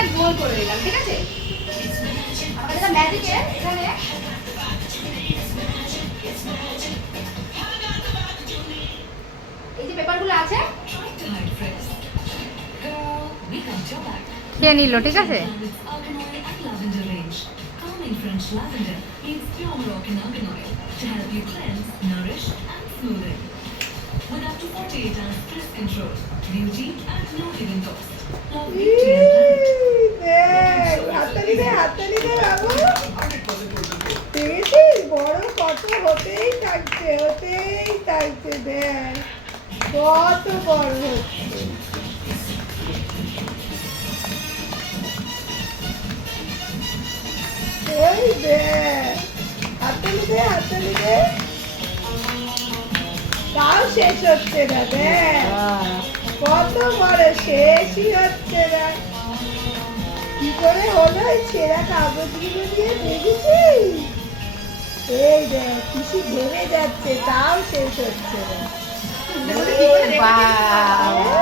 একটা গোল করে দিলাম, ঠিক আছে? আমাদের যেটা ম্যাজিকে এখানে এই যে পেপারগুলো আছে খেয়ে নিল, ঠিক আছে? With up to 48 hours stress control, beauty at no hidden cost. হাততালি দে বাবু। দেখেছিস বড় কত হতেই থাকছে দেখ কত বড় হচ্ছে। এই দেখ হাততালি দে তাও শেষ হচ্ছে না, দেখ কত বড়, শেষই হচ্ছে না। কি করে হলো এই ছেঁড়া কাগজগুলো দিয়ে, দেখেছিস? এই দেখ পিসি ঘেমে যাচ্ছে তাও শেষ হচ্ছে না।